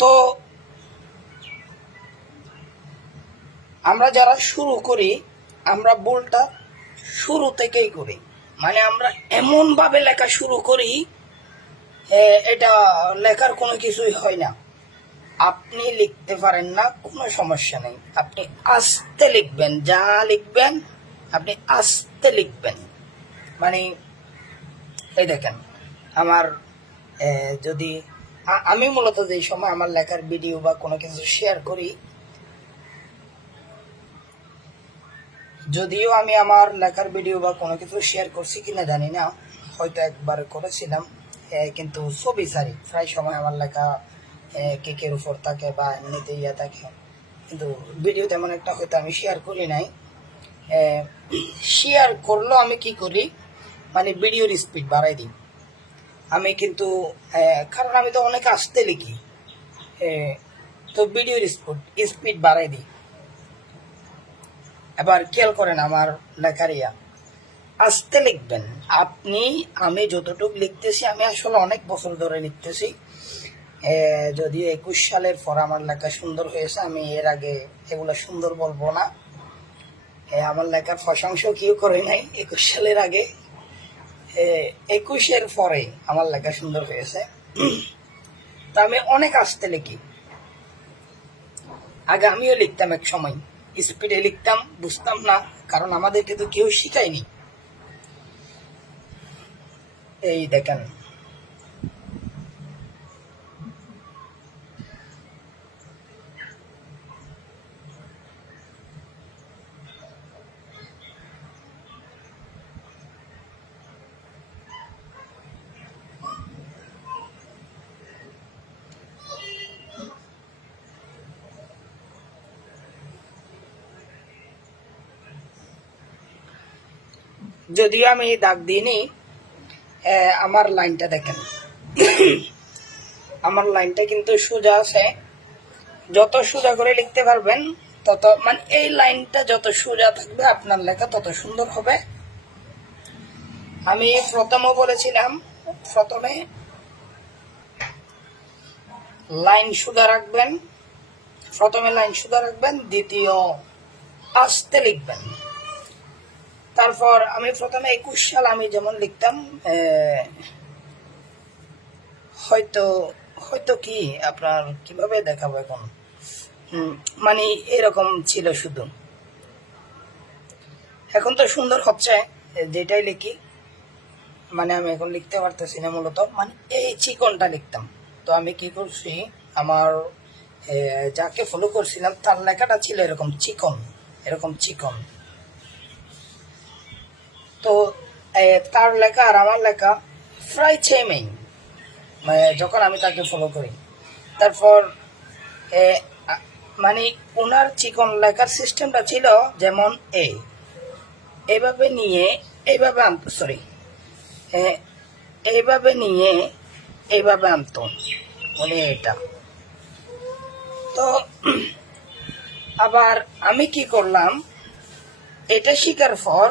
তো আমরা যারা শুরু করি আমরা ভুলটা শুরু থেকেই করি, মানে আমরা এমন ভাবে লেখা শুরু করি এটা লেখার কোনো কিছুই হয় না। আপনি লিখতে পারেন না, কোনো সমস্যা নেই, আপনি আস্তে লিখবেন, যা লিখবেন আপনি আস্তে লিখবেন। মানে এই দেখেন আমার যদি আমি মূলত যে সময় আমার লেখার ভিডিও বা কোনো কিছু শেয়ার করি, যদিও আমি আমার লেখার ভিডিও বা কোনো কিছু শেয়ার করছি কিনা জানি না, হয়তো একবার করেছিলাম, কিন্তু ছবি সারি প্রায় সময় আমার লেখা কেকের উপর থাকে বা এমনিতে ইয়ে থাকে, কিন্তু ভিডিও তেমন একটা হয়তো আমি শেয়ার করি নাই। শেয়ার করলেও আমি কি করি, মানে ভিডিওর স্পিড বাড়াই দিই আমি, কিন্তু কারণ আমি তো অনেক আস্তে লিখি, তো ভিডিওর স্পিড বাড়াই দিই। এবার খেয়াল করেন আমার লেখার আস্তে লিখবেন আপনি। আমি যতটুকু লিখতেছি, আমি আসলে অনেক বছর ধরে লিখতেছি, যদিও 21 সালের পর আমার লেখা সুন্দর হয়েছে, আমি এর আগে এগুলো সুন্দর বলবো না, আমার লেখার প্রশংসা কেউ করে নাই 21 সালের আগে, 21-এর পরে আমার লেখা সুন্দর হয়েছে। তা আমি অনেক আস্তে লিখি, আগে আমিও লিখতাম এক সময় স্পিডে লিখতাম, বুঝতাম না, কারণ আমাদেরকে তো কেউ শিখায়নি। এই দেখেন যদিও আমি দাগ দিইনি, আমার লাইনটা দেখেন আমার লাইনটা কিন্তু সোজা আছে, যত সোজা করে লিখতে পারবেন তত, মানে এই লাইনটা যত সোজা থাকবে আপনার লেখা তত সুন্দর হবে। আমি প্রথমে বলেছিলাম, প্রথমে লাইন সোজা রাখবেন, দ্বিতীয় আস্তে লিখবেন। তারপর আমি প্রথমে 21 সাল আমি যেমন লিখতাম, হয়তো হয়তো কি আপনার কিভাবে দেখাবো এখন, মানে এরকম ছিল শুধু। এখন তো সুন্দর হচ্ছে যেটাই লিখি, মানে আমি এখন লিখতে পারতেছি না মূলত, মানে এই চিকনটা লিখতাম। তো আমি কি করছি, আমার যাকে ফলো করছিলাম তার লেখাটা ছিল এরকম চিকন। তো তার লেখা আর আমার লেখা প্রায় সেমই, যখন আমি তাকে ফলো করি। তারপর মানে ওনার চিকন লেখার সিস্টেমটা ছিল যেমন এইভাবে নিয়ে এইভাবে আনতো, এইভাবে নিয়ে এইভাবে আনতো, মানে এটা। তো আবার আমি কি করলাম, এটা শিকার পর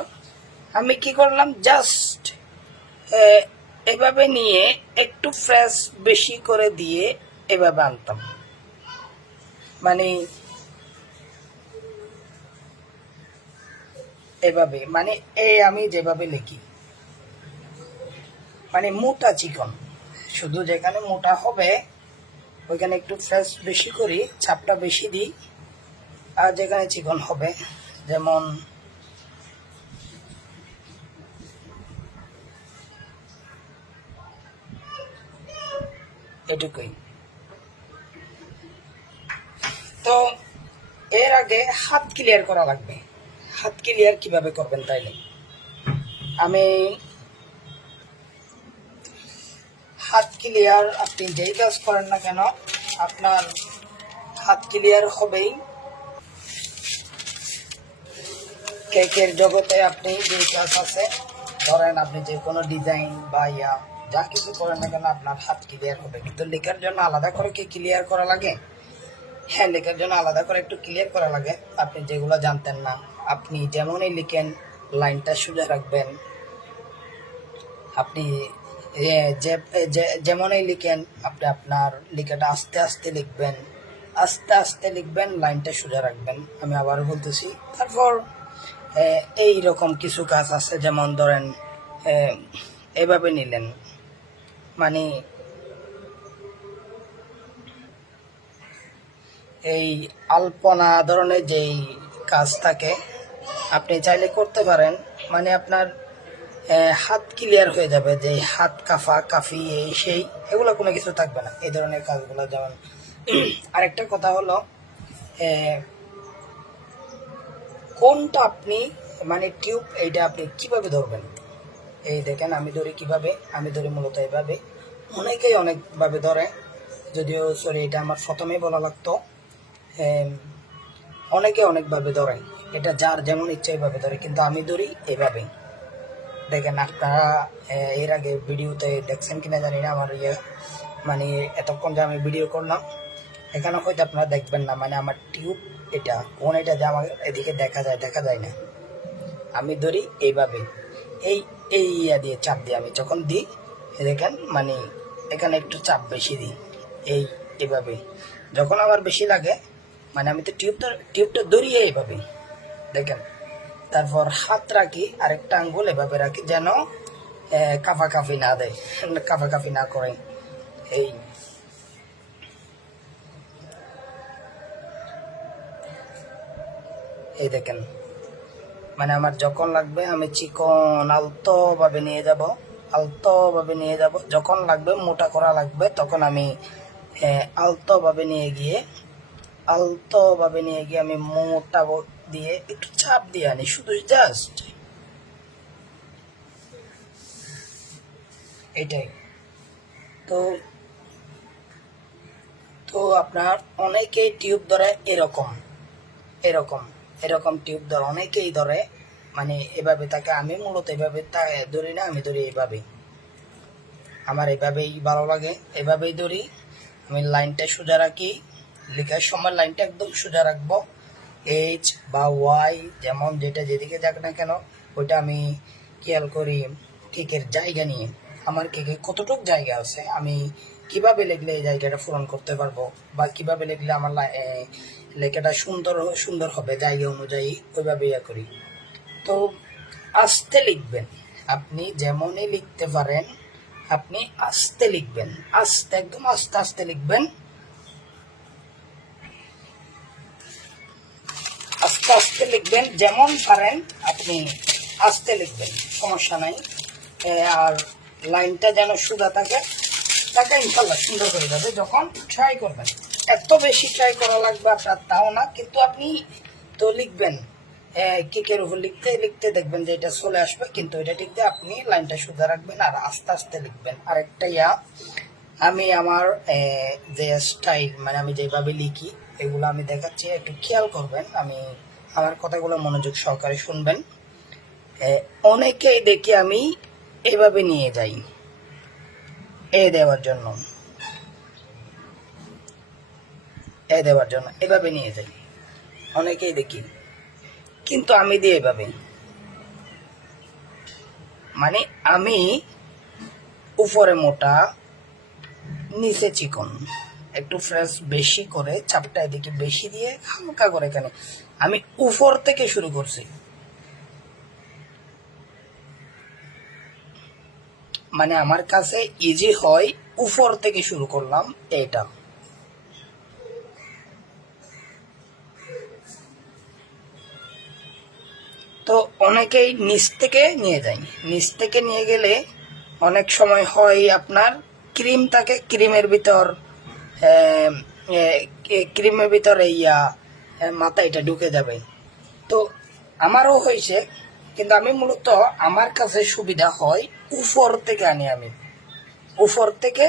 আমি কি করলাম, জাস্ট এভাবে নিয়ে একটু ফ্রেশ বেশি করে দিয়ে এভাবে আনতাম, মানে এভাবে, মানে আমি যেভাবে লিখি, মানে মোটা চিকন, শুধু যেখানে মোটা হবে ওইখানে একটু ফ্রেশ বেশি করি, ছাপটা বেশি দিই, আর যেখানে চিকন হবে যেমন এটুকুই। তো এর আগে হাত ক্লিয়ার করা লাগবে। হাত ক্লিয়ার কিভাবে করবেন তাইলে, আমি হাত ক্লিয়ার আপনি যেই কাজ করেন না কেন আপনার হাত ক্লিয়ার হবেই। কেকের জগতে আপনি যে কাজ আছে, ধরেন আপনি যে কোনো ডিজাইন বা যা কিছু করেন না কেন আপনার হাত ক্লিয়ার হবে, কিন্তু লেখার জন্য আলাদা করে কি ক্লিয়ার করা লাগে? হ্যাঁ, লেখার জন্য আলাদা করে একটু ক্লিয়ার করা লাগে। আপনি যেগুলো জানতেন না, আপনি যেমনই লিখেন লাইনটা সোজা রাখবেন, আপনি যেমনই লিখেন আপনি আপনার লেখাটা আস্তে আস্তে লিখবেন, আস্তে আস্তে লিখবেন, লাইনটা সোজা রাখবেন। আমি আবার বলতেছি। তারপর এই রকম কিছু কাজ আছে, যেমন ধরেন এভাবে নিলেন, মানে এই আলপনা ধরনের যেই কাজ থাকে আপনি চাইলে করতে পারেন, মানে আপনার হাত ক্লিয়ার হয়ে যাবে, যে হাত কাফা কাফি এই সেই এগুলো কোনো কিছু থাকবে না এই ধরনের কাজগুলো। যেমন আরেকটা কথা হলো কোনটা আপনি মানে টিউব এইটা আপনি কিভাবে ধরবেন। এই দেখেন আমি ধরি কিভাবে, আমি ধরি মূলত এইভাবে, অনেকেই অনেকভাবে ধরে, যদিও সরি এটা আমার প্রথমেই বলা লাগতো। অনেকে অনেকভাবে ধরে, এটা যার যেমন ইচ্ছা এইভাবে ধরে, কিন্তু আমি ধরি এইভাবে। দেখেন আপনারা এর আগে ভিডিওতে দেখছেন কিনা জানি না, আমার মানে এতক্ষণ যে আমি ভিডিও করলাম এখানে হয়তো আপনারা দেখবেন না, মানে আমার টিউব এটা কোন এটা যে আমার এদিকে দেখা যায় না। আমি ধরি এইভাবে, এই এই ইয়া দিয়ে চাপ দিই, আমি যখন দিই দেখেন মানে এখানে একটু চাপ বেশি দিই, এইভাবে। যখন আমার বেশি লাগে মানে আমি তো টিউবটা ধরিয়ে এইভাবে দেখেন। তারপর হাত রাখি, আরেকটা আঙ্গুল এভাবে রাখি যেন কাফাকাফি না দেয়, কাফাকাফি না করে। এই দেখেন, মানে আমার যখন লাগবে আমি চিকন আলতোভাবে নিয়ে যাব, যখন লাগবে মোটা করা লাগবে তখন আমি আলতোভাবে নিয়ে গিয়ে আমি মোটা দিয়ে একটু চাপ দিয়ে আনি, শুধু জাস্ট এটাই। তো তো আপনার অনেকেই টিউব ধরে এরকম এরকম এরকম টিউব ধরে, অনেকেই ধরে মানে এভাবে থাকে। আমি মূলত এভাবে ধরি না, আমি ধরি এইভাবেই, আমার এভাবেই ভালো লাগে, এভাবেই ধরি। আমি লাইনটা সোজা রাখি, লেখার সময় লাইনটা একদম সোজা রাখবো, এইচ বা ওয়াই যেমন যেটা যেদিকে যাক না কেন ওইটা আমি খেয়াল করি। কেকের জায়গা নিয়ে আমার কেকে কতটুক জায়গা আছে, আমি কিভাবে লিখলে এই জায়গাটা পূরণ করতে পারবো, বা কিভাবে লিখলে আমার লেখাটা সুন্দর হবে জায়গা অনুযায়ী, ওইভাবে ইয়া করি। তো আস্তে লিখবেন, আপনি যেমনই লিখতে পারেন আপনি আস্তে লিখবেন, আস্তে একদম আস্তে আস্তে লিখবেন, আস্তে আস্তে লিখবেন, যেমন পারেন আপনি আস্তে লিখবেন, সমস্যা নাই। আর লাইনটা যেন সোজা থাকে, তাকে ইনশাল্লাহ সুন্দর হয়ে যাবে যখন ট্রাই করবেন। এত বেশি ট্রাই করা লাগবে আপনার তাও না, কিন্তু আপনি তো লিখবেন, কেকের উপর লিখতে লিখতে দেখবেন যে এটা চলে আসবে, কিন্তু এটা ঠিক দিয়ে আপনি লাইনটা সোজা রাখবেন আর আস্তে আস্তে লিখবেন। আরেকটা আমি আমার যে স্টাইল মানে আমি যেভাবে লিখি এগুলো আমি দেখাচ্ছি, একটু খেয়াল করবেন, আমি আমার কথাগুলো মনোযোগ সহকারে শুনবেন। অনেকেই দেখি আমি এভাবে নিয়ে যাই দেওয়ার জন্য এভাবে নিয়ে যাই, অনেকেই দেখি, কিন্তু আমি দিই এভাবে, মানে আমি উপরে মোটা নিচে চিকন, একটু ফ্রেশ বেশি করে চাপটা এদিকে বেশি দিয়ে হালকা করে, এখানে আমি উপর থেকে শুরু করছি, মানে আমার কাছে ইজি হয়, উপর থেকে শুরু করলাম এটা। তো অনেকেই নিচ থেকে নিয়ে যায়, নিচ থেকে নিয়ে গেলে অনেক সময় হয় আপনার ক্রিম থাকে, ক্রিমের ভিতরে মাথা এটা ঢুকে যাবে। তো আমারও হয়েছে, কিন্তু আমি মূলত আমার কাছে সুবিধা হয় উপর থেকে আনি, আমি উপর থেকে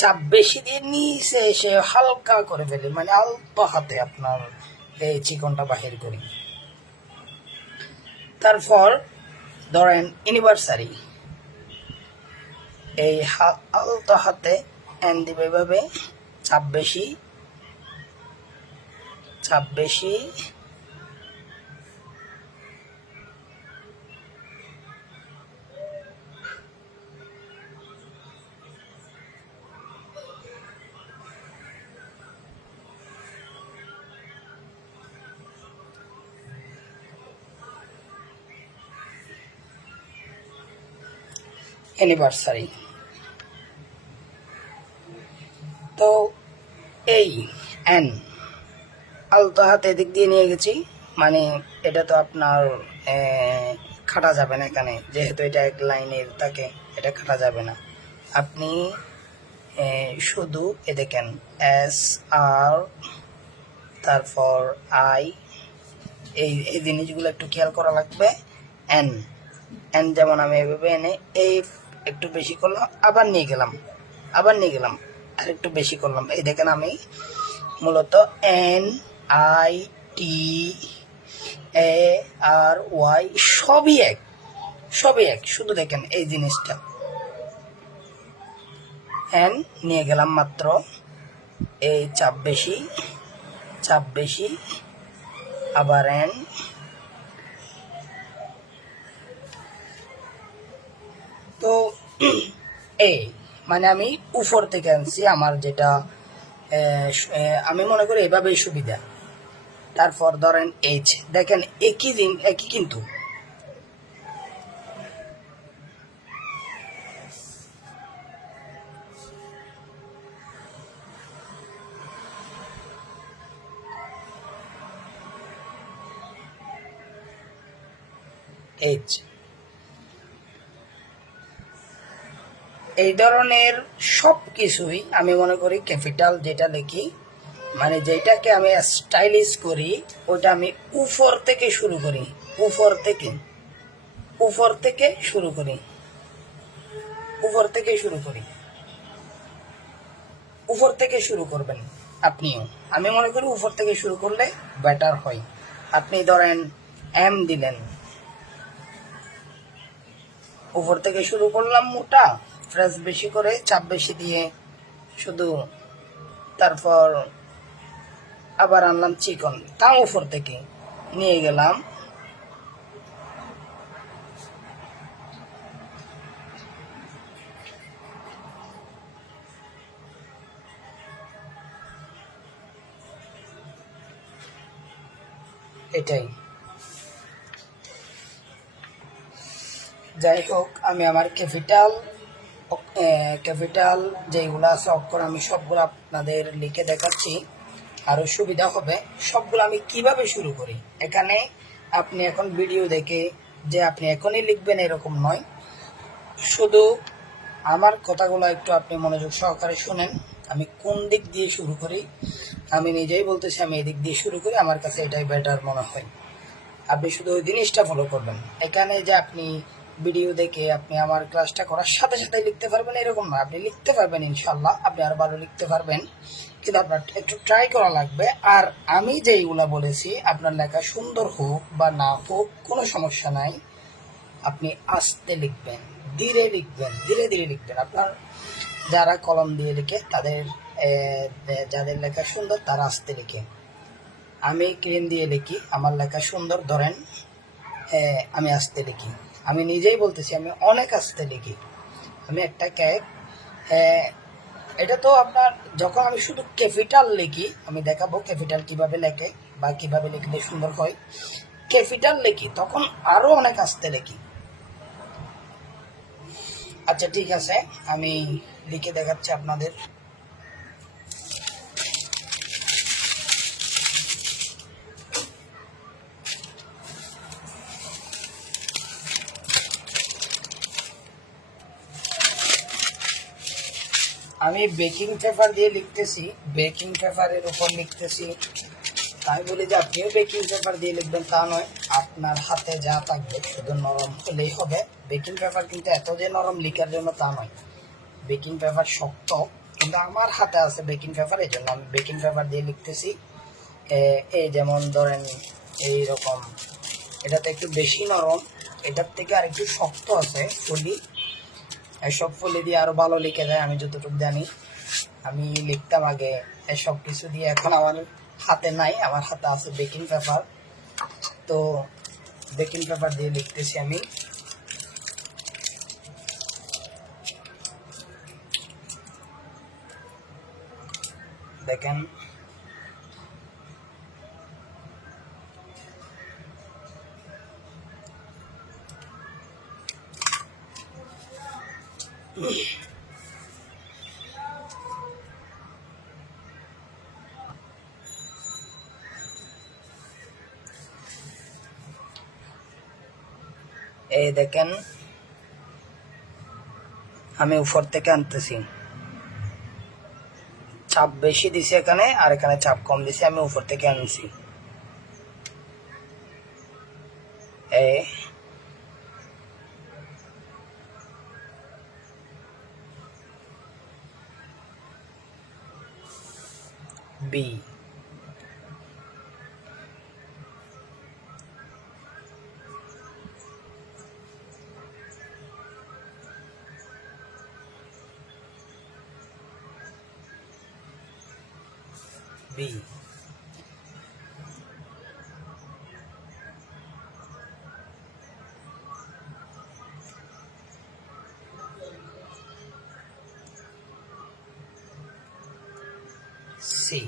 চাপ বেশি দিয়ে নিচে এসে হালকা করে ফেলি, মানে অল্প হাতে আপনার এই চিকনটা বাহির করি। তারপর ধরেন ইউনিভার্সারি, এই আলতো হাতে এন দিবে এভাবে, চাপ বেশি অ্যানিভার্সারি। তো এই এন আলতো হাতে এদিক দিয়ে নিয়ে গেছি, মানে এটা তো আপনার খাটা যাবে না এখানে, যেহেতু এটা এক লাইনের থাকে, এটা খাটা যাবে না। আপনি শুধু এ দেখেন এস আর তারপর আই, এই এই জিনিসগুলো একটু খেয়াল করা লাগবে। এন এন যেমন আমি এভাবে এনে এই একটু বেশি করলাম, আবার নিয়ে গেলাম, আর একটু বেশি করলাম। এই দেখেন আমি মূলত N I T A R Y সবই এক, শুধু দেখেন এই জিনিসটা এন নিয়ে গেলাম মাত্র, এই চাপ বেশি, আবার এন, তো এই মানে আমি উপর থেকে আনছি, আমার যেটা আমি মনে করি এভাবেই সুবিধা। তারপর ধরেন এইচ, দেখেন একই কিন্তু এইচ, এই ধরনের সব কিছুই আমি মনে করি ক্যাপিটাল যেটা লিখি, মানে যেটাকে আমি স্টাইলিশ করি, ওটা আমি উপর থেকে শুরু করি, উপর থেকে শুরু করি, উপর থেকে শুরু করবেন আপনিও। আমি মনে করি উপর থেকে শুরু করলে বেটার হয়। আপনি ধরেন এম দিলেন, উপর থেকে শুরু করলাম মোটা, ফ্রেশ বেশি করে, চাপ বেশি দিয়ে শুধু, তারপর আবার আনলাম চিকন, তাও উপর থেকে নিয়ে গেলাম, এটাই। যাই হোক, আমি আমার ক্যাপিটাল যেগুলো আছে অক্ষর, আমি সবগুলো আপনাদের লিখে দেখাচ্ছি, আরও সুবিধা হবে। সবগুলো আমি কিভাবে শুরু করি, এখানে আপনি এখন ভিডিও দেখে যে আপনি এখনই লিখবেন এরকম নয়, শুধু আমার কথাগুলো একটু আপনি মনোযোগ সহকারে শুনেন। আমি কোন দিক দিয়ে শুরু করি, আমি নিজেই বলতেছি আমি এদিক দিয়ে শুরু করি, আমার কাছে এটাই বেটার মনে হয়। আপনি শুধু ওই জিনিসটা ফলো করবেন। এখানে যে আপনি ভিডিও দেখে আপনি আমার ক্লাসটা করার সাথে সাথে লিখতে পারবেন এরকম না, আপনি লিখতে পারবেন ইনশাল্লাহ, আপনি আরো ভালো লিখতে পারবেন, কিন্তু আপনার একটু ট্রাই করা লাগবে। আর আমি যেইগুলা বলেছি, আপনার লেখা সুন্দর হোক বা না হোক কোনো সমস্যা নাই, আপনি আস্তে লিখবেন, ধীরে লিখবেন। আপনার যারা কলম দিয়ে লিখে তাদের যাদের লেখা সুন্দর তারা আস্তে লিখে, আমি ক্রেন দিয়ে লিখি, আমার লেখা সুন্দর, ধরেন আমি আস্তে লিখি, আমি নিজেই বলতেছি আমি অনেক আস্তে লিখি। আমি একটা এটা তো আপনার, যখন আমি শুধু ক্যাপিটাল লিখি, আমি দেখাবো ক্যাপিটাল কিভাবে লেখে বা কিভাবে লিখলে সুন্দর হয়। ক্যাপিটাল লিখি তখন আরো অনেক আস্তে লিখি। আচ্ছা ঠিক আছে, আমি লিখে দেখাচ্ছি আপনাদের। আমি বেকিং পেপার দিয়ে লিখতেছি, বেকিং পেপারের উপর লিখতেছি। আমি বলি যে আপনিও বেকিং পেপার দিয়ে লিখবেন তা নয়, আপনার হাতে যা থাকবে শুধু নরম হলেই হবে। বেকিং পেপার কিন্তু এত যে নরম লিখার জন্য তা নয়, বেকিং পেপার শক্ত, কিন্তু আমার হাতে আছে বেকিং পেপার, এই জন্য আমি বেকিং পেপার দিয়ে লিখতেছি। এই যেমন ধরেন এইরকম, এটাতে একটু বেশি নরম, এটার থেকে আর একটু শক্ত আছে ফলি, এসব ফলি দিয়ে আরো ভালো লিখে যায় আমি যতটুকু জানি। আমি লিখতাম আগে এসব কিছু দিয়ে, এখন আমার হাতে নাই, আমার হাতে আছে বেকিং পেপার, তো বেকিং পেপার দিয়ে লিখতেছি আমি। দেখেন এই দেখেন আমি উপর থেকে আনতেছি, চাপ বেশি দিছি এখানে আর এখানে চাপ কম দিছি, আমি উপর থেকে আনছি। A B, B, C.